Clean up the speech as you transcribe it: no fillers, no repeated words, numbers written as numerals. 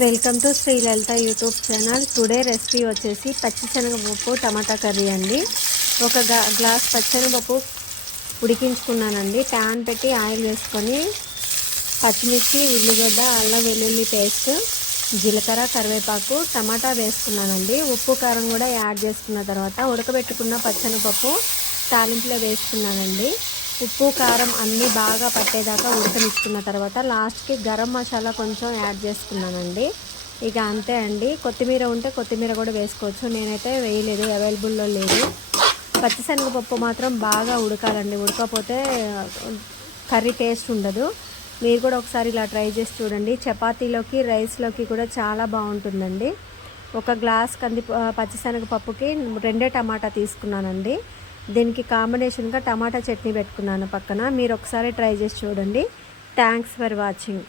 Welcome to Shri Lalitha YouTube channel. Today recipe వచ్చేసి పచ్చిశనగపప్పు టమాటా curry అండి. ఒక గ్లాస్ పచ్చిశనగపప్పు ఉడికించుకున్నానండి. ప్యాన్ పెట్టి ఆయిల్ వేసుకొని పచ్చిమిర్చి, ఉల్లిగడ్డ, అల్లం వెల్లుల్లి పేస్ట్, జీలకర్ర, కరివేపాకు, టమాటా వేసుకున్నానండి. ఉప్పు కారం కూడా యాడ్ చేసుకున్న తర్వాత ఉడకబెట్టుకున్న పచ్చిశనగపప్పు తాలింపులో వేసుకున్నానండి. ఉప్పు కారం అన్నీ బాగా పట్టేదాకా ఉడకనిచ్చుకున్న తర్వాత లాస్ట్కి గరం మసాలా కొంచెం యాడ్ చేసుకున్నానండి. ఇక అంతే అండి. కొత్తిమీర ఉంటే కొత్తిమీర కూడా వేసుకోవచ్చు, నేనైతే వేయలేదు, అవైలబుల్లో లేదు. పచ్చిశనగపప్పు మాత్రం బాగా ఉడకాలండి, ఉడకపోతే కర్రీ టేస్ట్ ఉండదు. మీరు కూడా ఒకసారి ఇలా ట్రై చేసి చూడండి. చపాతీలోకి, రైస్లోకి కూడా చాలా బాగుంటుందండి. ఒక గ్లాస్ పచ్చిశనగపప్పుకి 2 టమాటా తీసుకున్నానండి. దీనికి కాంబినేషన్గా టమాటా చట్నీ పెట్టుకున్నాను పక్కన. మీరు ఒకసారి ట్రై చేసి చూడండి. Thanks for watching.